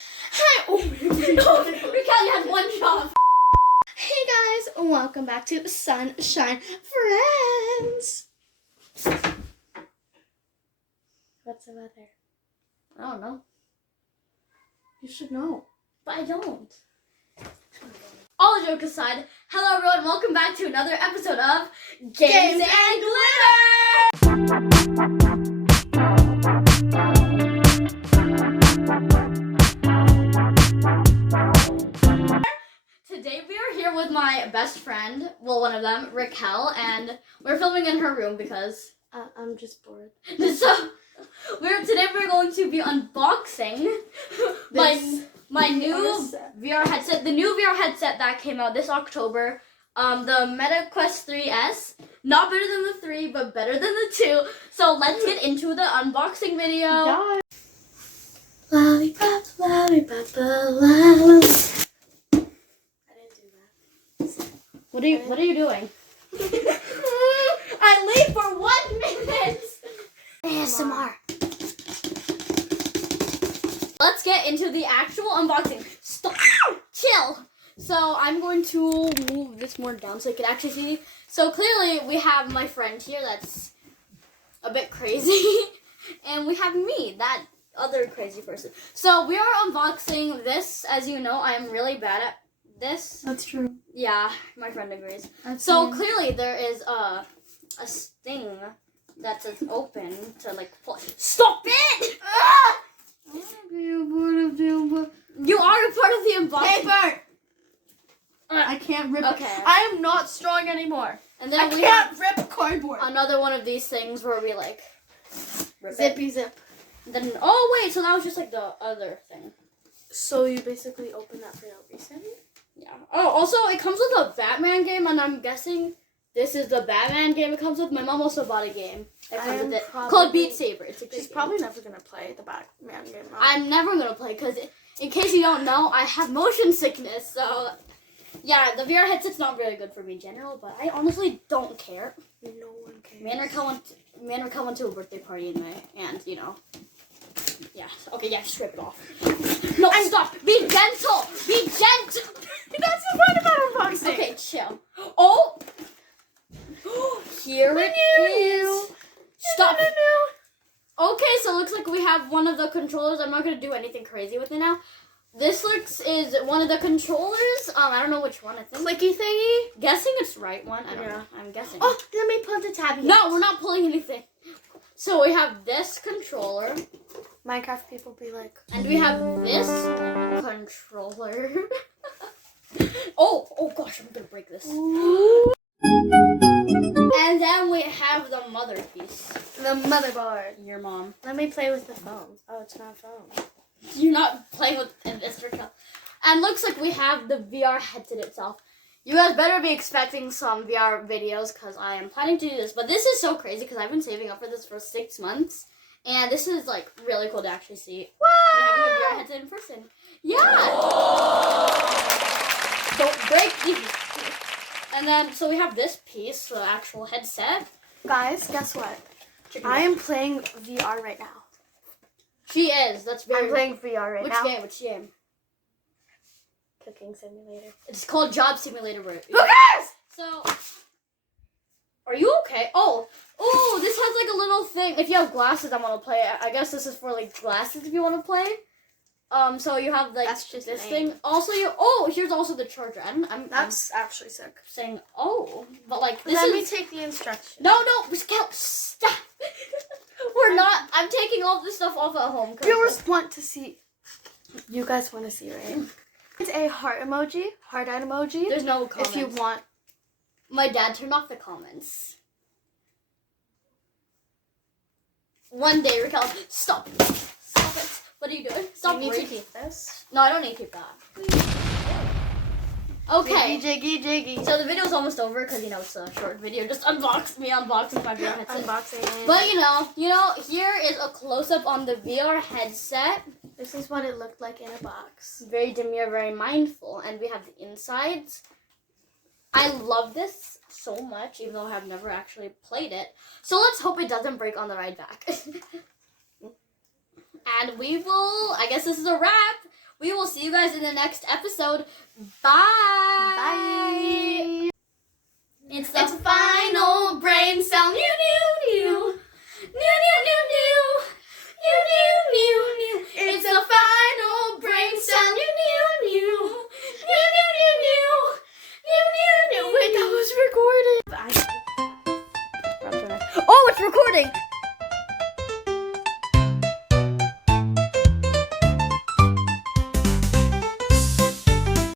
Hi. Oh, Raquel, you had one job. Hey guys, welcome back to Sunshine Friends. What's the weather? I don't know, You should know. but I don't. All jokes aside, hello everyone, welcome back to another episode of Games and Glitter! Today we are here with my best friend, well, one of them, Raquel, and we're filming in her room because... I'm just bored. So, today we're going to be unboxing my new VR headset, the new VR headset that came out this October, the Meta Quest 3S. Not better than the 3, but better than the 2. So let's get into the unboxing video. Yeah. Lollipop, lollipop, lollipop. I didn't do that. What are you doing? I leave for 1 minute. ASMR. Let's get into the actual unboxing. Stop. Chill. So I'm going to move this more down so you can actually see. So clearly we have my friend here that's a bit crazy. And we have me, that other crazy person. So we are unboxing this. As you know, I am really bad at this. That's true. Yeah, my friend agrees. That's So me. clearly there is a thing that says open to like pull. Stop it! Ah! You are a part of the unboxing. Paper! I can't rip Okay. it. I am not strong anymore. And then I we can't have rip cardboard. another one of these things where we like rip it. Zippy zip. Then wait, so that was just like the other thing. So you basically open that for no reason? Yeah. Oh, also it comes with a Batman game, and I'm guessing this is the Batman game it comes with. My mom also bought a game that comes with it called Beat Saber. It's a great She's game. probably never gonna play the Batman game. Now. I'm never gonna play because, in case you don't know, I have motion sickness. So, yeah, the VR headset's not really good for me in general, but I honestly don't care. No one cares. Me and Raquel went to a birthday party in May, and you know, yeah. Okay, yeah, just rip it off. No, stop. Be gentle. Be gentle. That's the point about unboxing. Okay, chill. Oh, here it is. Stop. Okay, so it looks like we have one of the controllers. I'm not gonna do anything crazy with it now. This is one of the controllers. I don't know which one. I think Clicky thingy. guessing it's right one. I don't Yeah. know. I'm guessing. Oh, let me pull the tab. No, we're not pulling anything. So we have this controller, Minecraft people be like, and we have this controller. oh gosh, I'm gonna break this. And then we have the mother piece. the motherboard. Your mom. Let me play with the phone. Oh, it's not a phone. You're not playing with this, Raquel. And looks like we have the VR headset itself. You guys better be expecting some VR videos because I am planning to do this. But this is so crazy because I've been saving up for this for 6 months. And this is like really cool to actually see. Wow! Having a VR headset in person. Yeah! Don't break these. And then, so we have this piece, the actual headset. Guys, guess what? I am playing VR right now. She is. That's very. I'm playing VR right now. Which game? Which game? Cooking simulator. It's called Job Simulator. Who cares? So, are you okay? Oh, this has like a little thing. If you have glasses, I want to play it. I guess this is for like glasses if you want to play. So you have like That's just this lame. thing. Also, here's also the charger. I'm Actually sick. saying but like this Let me is. take the instructions. No, stop. We're not. I'm taking all this stuff off at home. Viewers want to see. You guys want to see, right? It's a heart emoji, heart out emoji. There's no comments. If you want. My dad turned off the comments. One day, Raquel, stop it. What are you doing? Stop. You need to breaking. keep this. No, I don't need to keep that. Okay. Jiggy. So the video's almost over because it's a short video. Just unboxing my VR headset. Unboxing. But here is a close up on the VR headset. This is what it looked like in a box. Very demure, very mindful, and we have the insides. I love this so much, even though I have never actually played it. So let's hope it doesn't break on the ride back. And I guess this is a wrap. We will see you guys in the next episode. Bye. Bye. It's the final brain cell. New, new, new. New, new, new, new. New, new, new, new. It's the final brain cell. New, new, new. New, new, new, new. New, new, new. Wait, that was recording. Oh, it's recording.